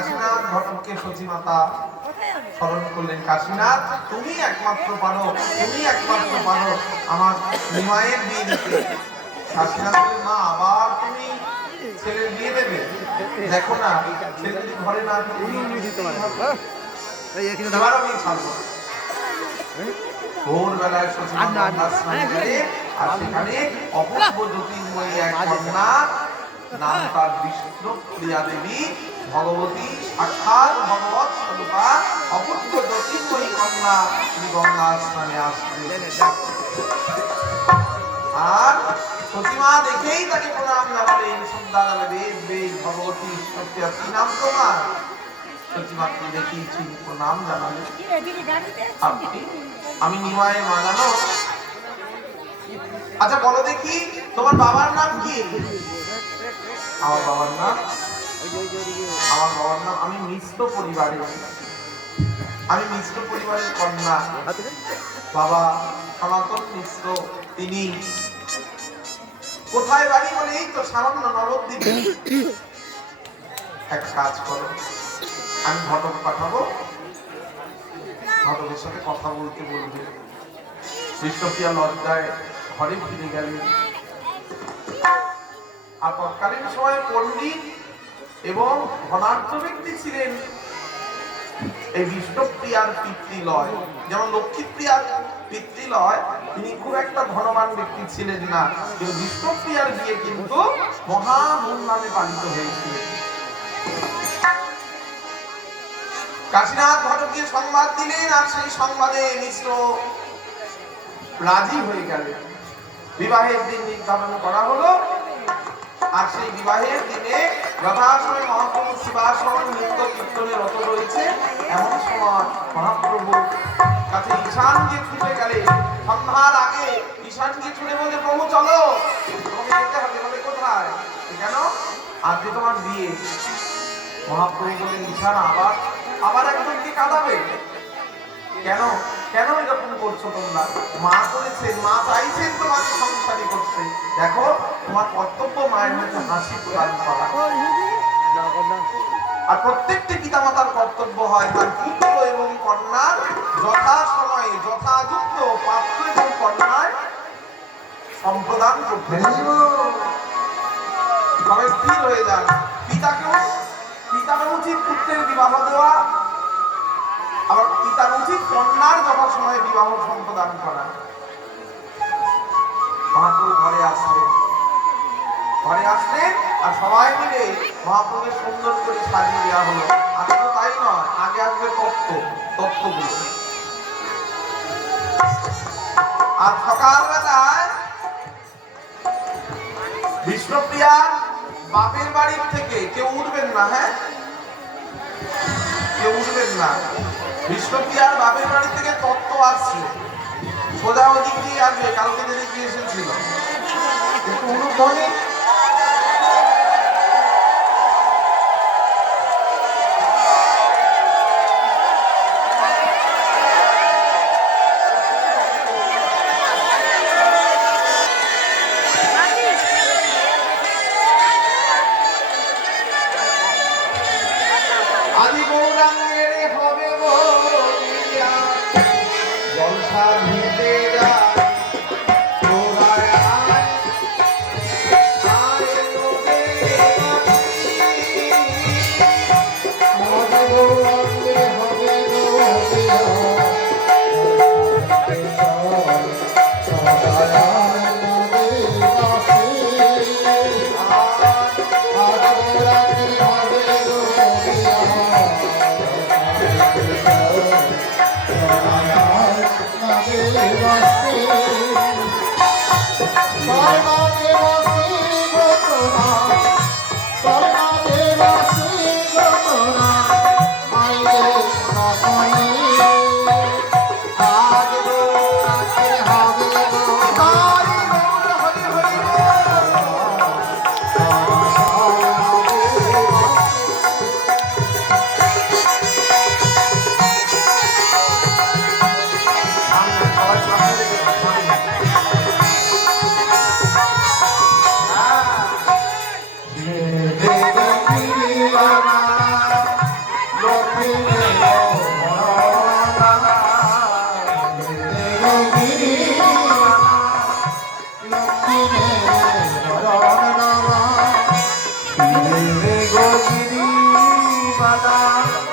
কাশীনাথ ঘটককে সতীমাতা স্মরণ করলেন। কাশীনাথ, তুমি একমাত্র পারো, তুমি একমাত্র পারো আমার নিমাইয়ের বিয়ে দিতে। কাশীনাথ বললেন, মা আবার তুমি ছেলের বিয়ে দেবে? দেখো না, ছেলে যদি ঘরে না থাকে এবার আমি ছাড়বো। ভোরবেলায় সতীমাতা স্নান করে, আর সেখানে অপূর্ব জ্যোতির্ময়ী এক কন্যা, নাম তার বিষ্ণুপ্রিয়া দেবী, ভগবতী সাক্ষাৎ ভগবৎ স্বরূপা অপূর্ব জ্যোতির্ময়ী কন্যা, তিনি গঙ্গা স্নানে আসলেন। আর সতীমা দেখেই তাকে প্রণাম জানালেন, শ্রদ্ধা জানালেন, বেশ ভগবতী বিষ্ণুপ্রিয়া, কি নাম তোমার? সতীমাকে দেখিয়েছি, প্রণাম জানালেন। আপনি? আমি নিমাইয়ের মা, জানো? আচ্ছা বলো দেখি, তোমার বাবার নাম কি? আমার বাবার নাম আমি মিশ্র পরিবারের, আমি মিশ্র পরিবারের কন্যা। বাবা সনাতন মিশ্র, তিনি কোথায় বাড়ি? বলে এই তো সামান্য নবদ্বীপে। এক কাজ করো, আমি ঘটক পাঠাবো, ঘটকের সাথে কথা বলতে বলবে। বিষ্ণুপ্রিয়া লজ্জায় ঘরে ফিরে গেলেন। আর তৎকালীন সময়ে পণ্ডিত এবং ধনাঢ্য ব্যক্তি ছিলেন এই বিষ্ণুপ্রিয়ার পিতৃলয়। যেমন লক্ষ্মীপ্রিয়ার পিতৃলয়, তিনি খুব একটা ধনবান ব্যক্তি ছিলেন না, কিন্তু বিষ্ণুপ্রিয়ার বিয়ে কিন্তু মহা ধুমধামে পালিত হয়েছিল। কাশীনাথ ঘটককে সংবাদ দিলেন, আর সেই সংবাদে মিশ্র রাজি হয়ে গেলেন। বিবাহের দিন নির্ধারণ করা হলো, আর সেই বিবাহের দিনে যথাসময়ে মহাপ্রভু শিবাসন নৃত্য কীর্তনে রত রয়েছে। এমন সময় মহাপ্রভু কাছে ঈশান গিয়ে ছুটে গেলে, সন্ধ্যার আগে ঈশান গিয়ে ছুটে বলতে, প্রভু চলো, তোমাকে যেতে হবে। বলে কোথায়? কেন? আজকে তোমার বিয়ে। মহাপ্রভু বললেন, ঈশান আবার একজনকে কাঁদাবে কেন? কেন এরকম করছো তোমরা? মা করেছেন, মা চাইছেন তোমাকে সংসারী করতে। দেখো, তোমার কর্তব্য মায়ের মধ্যে হাসি প্রদান করা। আর প্রত্যেকটি পিতামাতার কর্তব্য হয় তার পুত্র এবং কন্যার যথা সময়ে যথাযুক্ত পাত্র এবং কন্যায় সম্প্রদান করতে। তবে স্থির হয়ে যান। পিতার উচিত পুত্রের বিবাহ দেওয়া, আবার পিতার উচিত কন্যার যথাসময়ে বিবাহ সম্প্রদান করা। মহাপ্রভু ঘরে আসলেন, আর সবাই মিলে মহাপ্রভুকে সুন্দর করে সাজিয়ে দেওয়া হলো। আগে তো তাই নয়, আগে আসবে তত্ত্বগুলো। আর সকালবেলায় বিষ্ণুপ্রিয়ার বাপের বাড়ির থেকে কেউ উঠবেন না, হ্যাঁ কেউ উঠবেন না। বিষ্ণুপ্রিয়ার বাপের বাড়ি থেকে তত্ত্ব আসছে, সোজা ওদিক দিয়ে আসবে, কালকে দিনে গিয়ে এসেছিল। একটু উলুধ্বনি। আদি গৌরাঙ্গের হবে বলিয়া জলসা ভিতে যা না